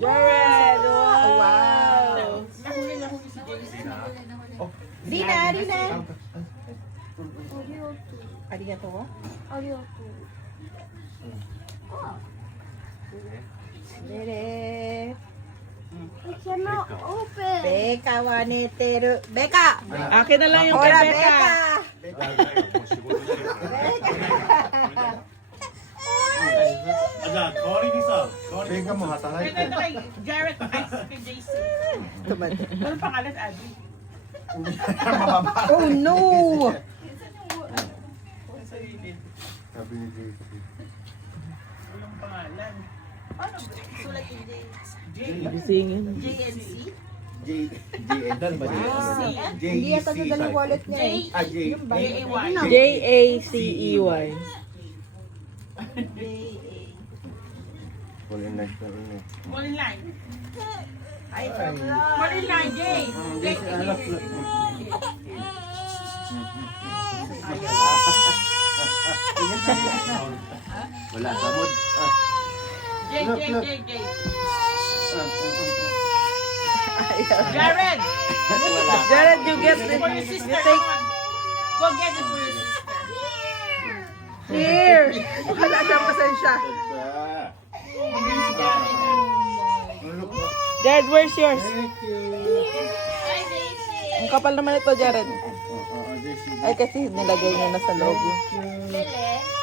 Jared! Wow! Nahuli si JC. Dina. Arigato. Dere. I cannot open. Beka wa neteru. Beka. Akin na lang yung kay Hora, Becca. Beka. じゃあ代わりにさ、代わりに。Beka mo hatay. Ito kay Jared, kay JC. Tumati. Ano pangalan, Abby? Oh no! Sabi ni JC. Yung pangalan. Paano sulat yung Gisingin. JNC? JN ba Hindi yata sa dalang wallet niya eh. Ah, J. J-A-Y. J-A-C-E-Y. Wala na siya. Morning line. Ay, from love. Morning line, J. Wala, samod. J. Jared! Jared, you get For your it. sister, You take Go get it for your sister. here. Wala siyang pasensya. Jared, where's yours? Thank you. Hi, Daisy. Ang kapal naman ito, Jared. JC. Ay, kasi nilagay niya na sa loob. Bele.